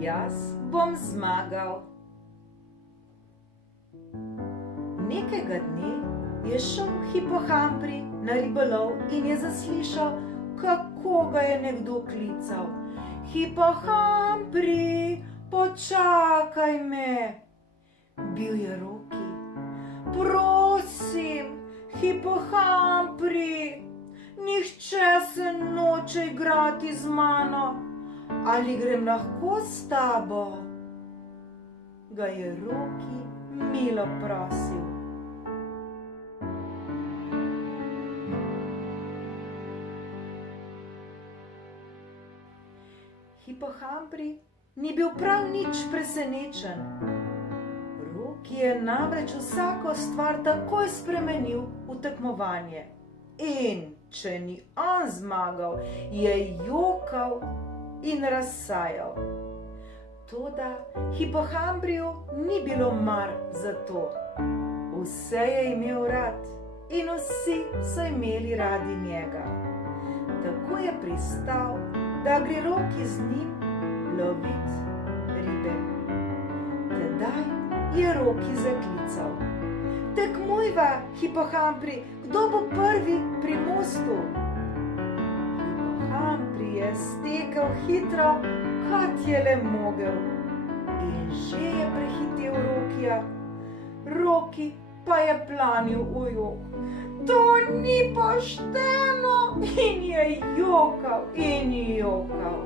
Jaz bom zmagal. Nekega dne je šel Hipohambri na ribolov in je zaslišal, kako ga je nekdo klical. Hipohambri, počakaj me. Bil je Roki. Prosim, Hipohambri, nihče se noče igrati z mano. Ali grem lahko s tabo? Ga je Roki milo prosil. Hipohambri ni bil prav nič presenečen. Roki je namreč vsako stvar takoj spremenil v tekmovanje. In če ni on zmagal, je jokal in razsajal. Toda Hipohambriju ni bilo mar za to. Vse je imel rad in vsi so imeli radi njega. Tako je pristal, da gre Roki z njim lovit ribe. Tedaj je Roki zaklical. Tekmujva, Hipohambri, kdo bo prvi pri mostu? Hipohambri je stekel hitro, kot je le mogel. In že je prehitel Rokija. Roki pa je planil v jok. To ni pošteno! In je jokal in jokal.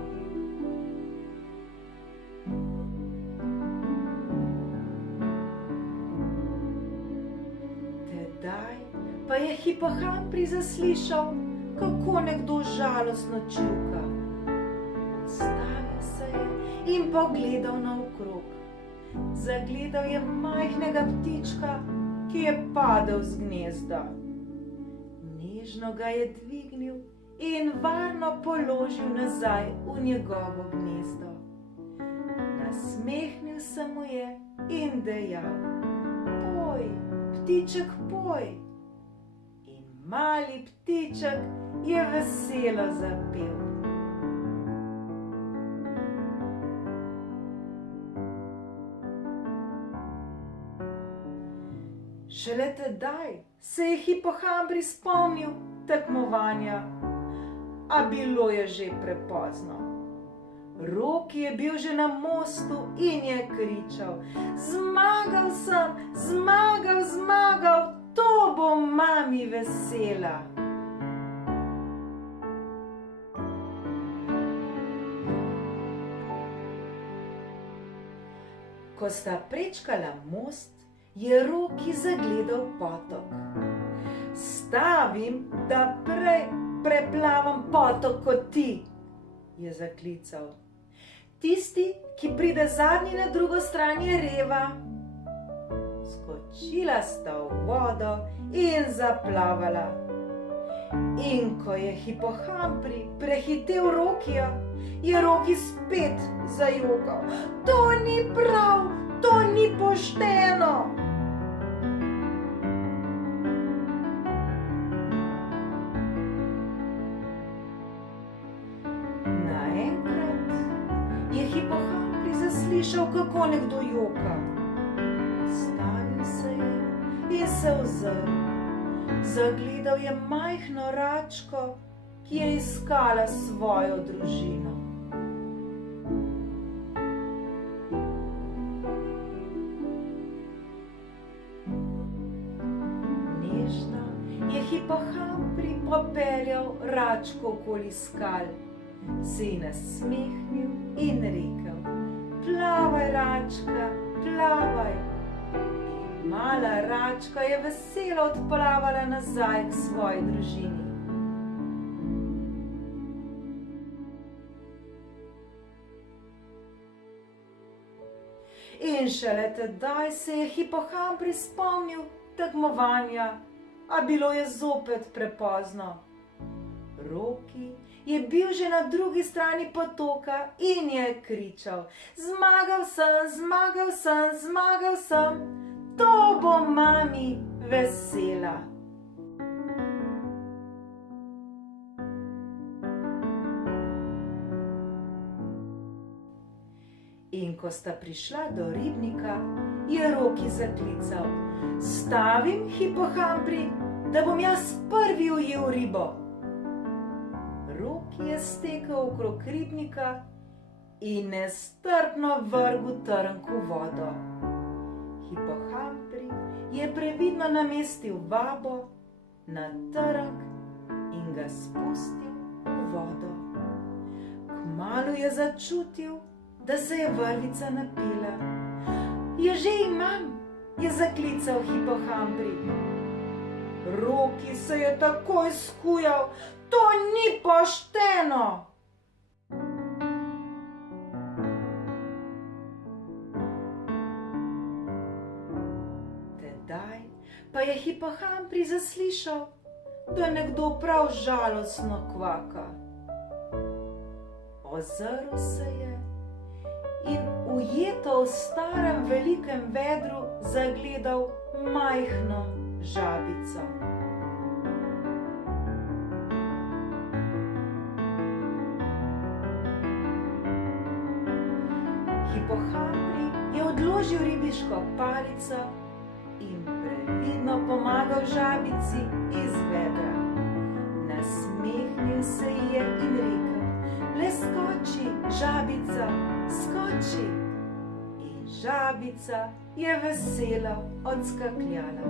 Tedaj pa je Hipohambri zaslišal, kako nekdo žalostno čivka. Ustavil se je in pogledal naokrog. Zagledal je majhnega ptička, ki je padel z gnezda. Nežno ga je dvignil in varno položil nazaj v njegovo gnezdo. Nasmehnil se mu je in dejal: Poj, ptiček, poj. In mali ptiček je veselo zapel. Šele tedaj se je Hipohambri spomnil tekmovanja, a bilo je že prepozno. Roki je bil že na mostu in je kričal: Zmagal sem, zmagal, zmagal, to bo mami vesela. Ko sta prečkala most, je Roki zagledal potok. Stavim, da prej preplavam potok kot ti, je zaklical. Tisti, ki pride zadnji na drugo stran, je reva. Skočila sta v vodo in zaplavala. In ko je Hipohambri prehitel Rokija, je Roki spet zajokal. To ni prav, to ni pošteno. Naenkrat je Hipohambri zaslišal, kako nekdo joka. Ustavil se je in se ozrl. Zagledal je majhno račko, ki je iskala svojo družino. Nežno je Hipohambri popeljal račko okoli skal, se ji nasmehnil in rekel: Plavaj, račka, plavaj. In mala račka je veselo odplavala nazaj k svoji družini. In šele tedaj se je Hipohambri spomnil tekmovanja, a bilo je zopet prepozno. Roki je bil že na drugi strani potoka in je kričal: Zmagal sem, zmagal sem, zmagal sem, to bo mami vesela. ko sta prišla do ribnika, je Roki zaklical: "Stavim, hipohambri, da bom jaz prvi ujel ribo." Roki je stekel okrog ribnika in nestrpno vrgel trnk v vodo. Hipohambri je previdno namestil vabo na trnk in ga spustil v vodo. Kmalu je začutil, da se je vrvica napila. "Jo že imam," je zaklical hipohambri. Roki se je takoj skujal: "To ni pošteno!" Tedaj pa je hipohambri zaslišal, da nekdo prav žalostno kvaka. Ozrl se je in ujeto v starem velikem vedru zagledal majhno žabico. Hipohambri je odložil ribiško palico in previdno pomagal žabici iz vedra. Nasmehnil se ji je in rekel: "Le skoči, žabica, skoči." In žabica je veselo odskakljala.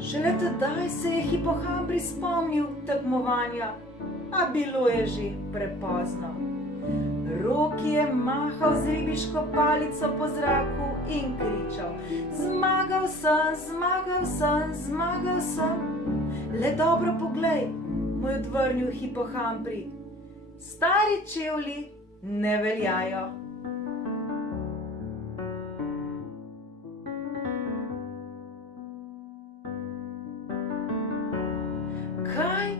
Šele tedaj se je hipohambri spomnil tekmovanja, a bilo je že prepozno. Roki je mahal z ribiško palico po zraku in kričal: "Zmagal sem, zmagal sem, zmagal sem." "Le dobro poglej," mu je odvrnil hipohambri, "stari čevlji ne veljajo." Kaj?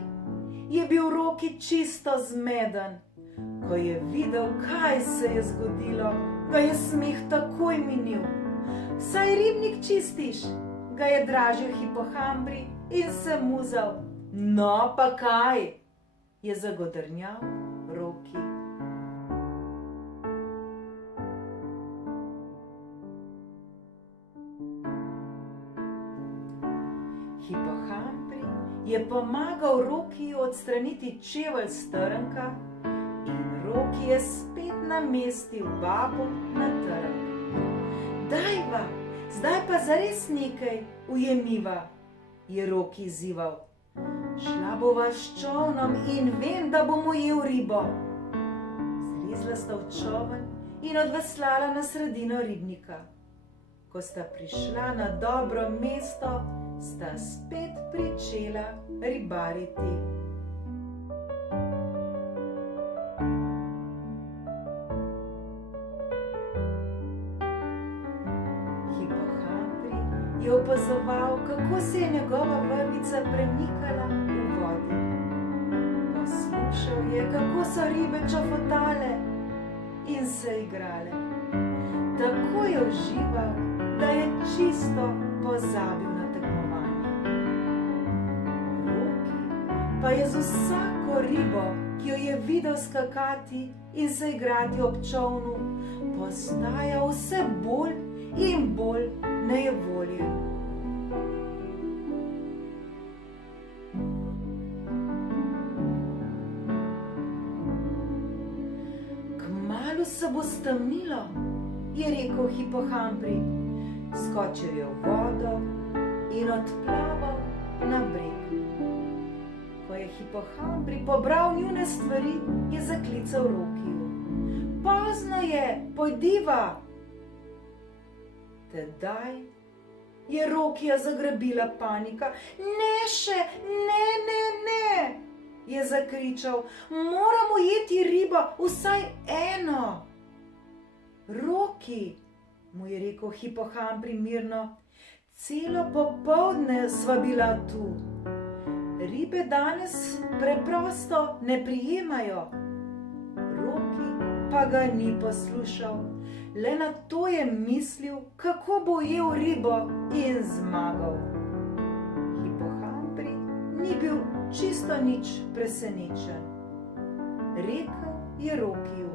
Je bil Roki čisto zmeden. Ko je videl, kaj se je zgodilo, ga je smeh takoj minil. "Saj ribnik čistiš," ga je dražil hipohambri in se muzal. "No, pa kaj?" je zagodrnjal Roki. Hipohambri je pomagal Rokiju odstraniti čevelj s trnka in Roki je spet namestil vabo na trnk. "Dajva, zdaj pa zares nekaj ujemiva," je Roki izzival. "Šla bova s čolnom in vem, da bom ujel ribo." Zlezla sta v čoln in odveslala na sredino ribnika. Ko sta prišla na dobro mesto, sta spet pričela ribariti. Hipohambri je opazoval, kako se je njegova vrvica premikala v vodi. Poslušal je, kako so ribe čofotale in se igrale. Tako je užival, da je čisto pozabil na tekmovanje. Roki pa je z vsako ribo, ki jo je videl skakati in se igrati ob čolnu, postajal vse bolj in bolj nejevoljen. Kmalu se bo stemnilo, je rekel hipohambri. Skočil je v vodo in odplaval na breg. Ko je hipohambri pobral njune stvari, je zaklical Rokiju. "Pozno je, pojdiva!" Tedaj je Rokija zagrabila panika. "Ne še, ne, ne, ne!" je zakričal. "Moram ujeti ribo, vsaj eno." "Roki," mu je rekel hipohambri mirno, "celo popoldne sva bila tu. Ribe danes preprosto ne prijemajo." Roki pa ga ni poslušal, le na to je mislil, kako bo ujel ribo in zmagal. ni bil čisto nič presenečen. Rekel je Rokiju: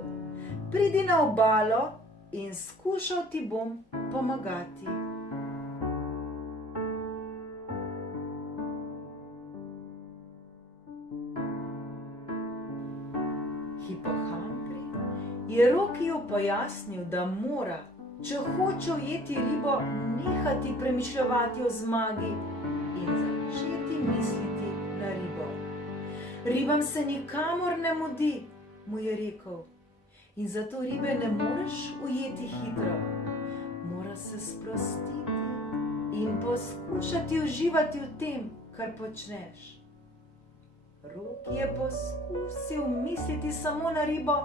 "Pridi na obalo in skušal ti bom pomagati." Hipohambri je Rokiju pojasnil, da mora, če hoče ujeti ribo, nehati premišljevati o zmagi in začeti misliti na ribo. "Ribam se nikamor ne mudi," mu je rekel, "in zato ribe ne moreš ujeti hitro. Mora se sprostiti in poskušati uživati v tem, kar počneš." Roki je poskusil misliti samo na ribo,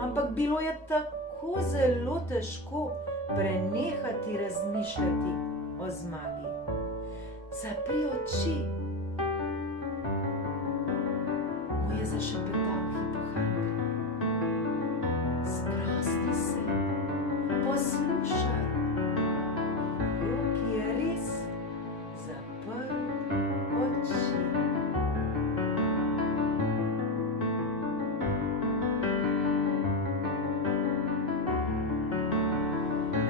ampak bilo je tako zelo težko prenehati razmišljati o zmagi. "Zapri oči," mu je zašepetal Hipohambri. "Sprosti se, poslušaj." Roki je res zaprl oči.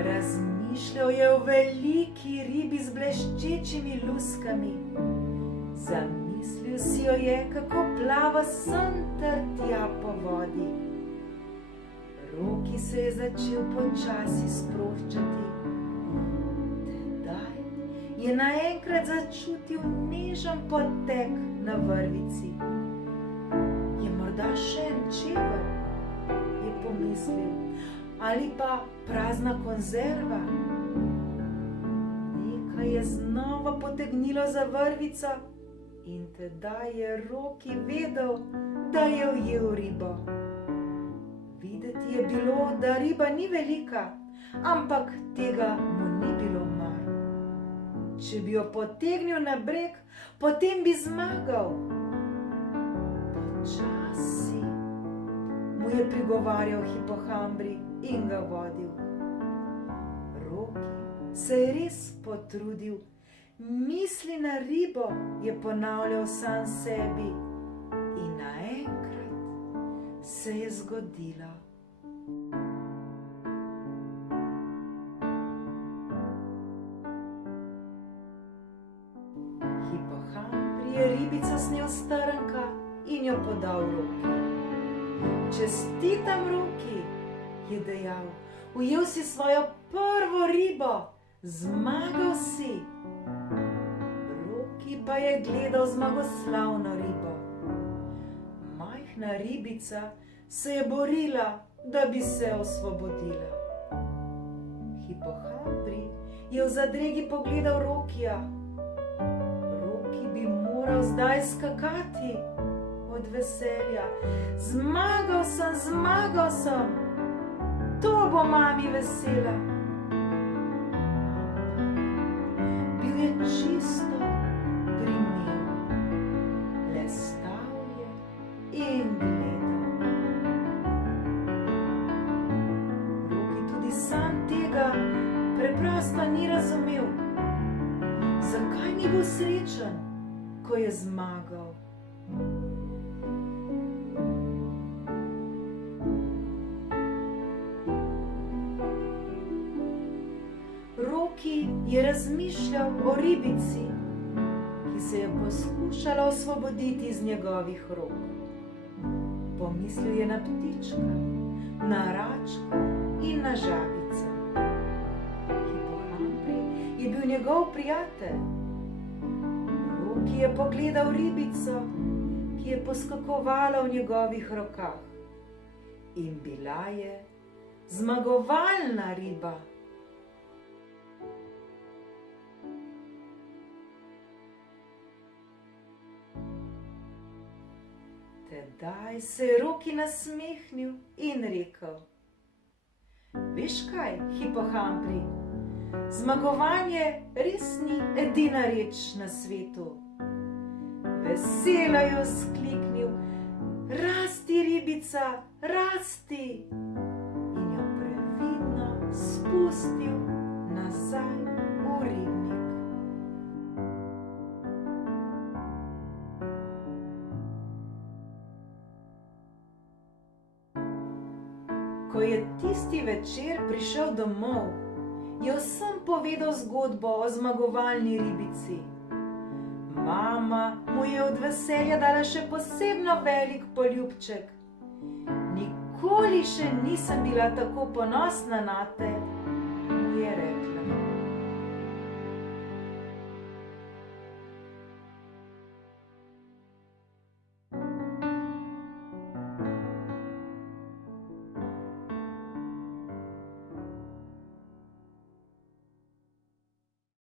Razmišljal je o veliki ribi z bleščečimi luskami. Zamislil si jo je, kako plava sem ter tja po vodi. Roki se je začel počasi sproščati. Tedaj je naenkrat začutil nežen potek na vrvici. "Je morda še en čevelj?" je pomislil. "Ali pa prazna konzerva?" Nekaj je znova potegnilo za vrvico in tedaj je Roki vedel, da je ujel ribo. Videti je bilo, da riba ni velika, ampak tega mu ni bilo mar. Če bi jo potegnil na breg, potem bi zmagal. "Počasi," mu je prigovarjal Hipohambri in ga vodil. Roki se je res potrudil. "Misli na ribo," je ponavljal sam sebi, in naenkrat se je zgodilo. Hipohambri je ribico snel s trnka in jo podal Roki. "Čestitam, Roki," je dejal. "Ujel si svojo prvo ribo, zmagal si." Roki pa je gledal zmagoslavno ribo. Majhna ribica se je borila, da bi se osvobodila. Hipohambri je v zadregi pogledal Rokija. Roki bi moral zdaj skakati od veselja. "Zmagal sem, zmagal sem! To bo mami vesela." Bil je čisto pri miru. Le stal je in gledal. Roki tudi sam tega preprosto ni razumel. Zakaj ni bil srečen, ko je zmagal? Roki je razmišljal o ribici, ki se je poskušala osvoboditi iz njegovih rok. Pomislil je na ptička, na račko in na žabico. Hipohambri je bil njegov prijatelj. Roki je pogledal ribico, ki je poskakovala v njegovih rokah. In bila je zmagovalna riba. Tedaj se je Roki nasmehnil in rekel: "Veš kaj, Hipohambri, zmagovanje res ni edina reč na svetu." Veselo je vzkliknil: "Rasti, ribica, rasti!" in jo previdno spustil nazaj v ribnik. večer prišel domov, je vsem povedal zgodbo o zmagovalni ribici. Mama mu je od veselja dala še posebno velik poljubček. Nikoli še nisem bila tako ponosna nate, mu je rekla.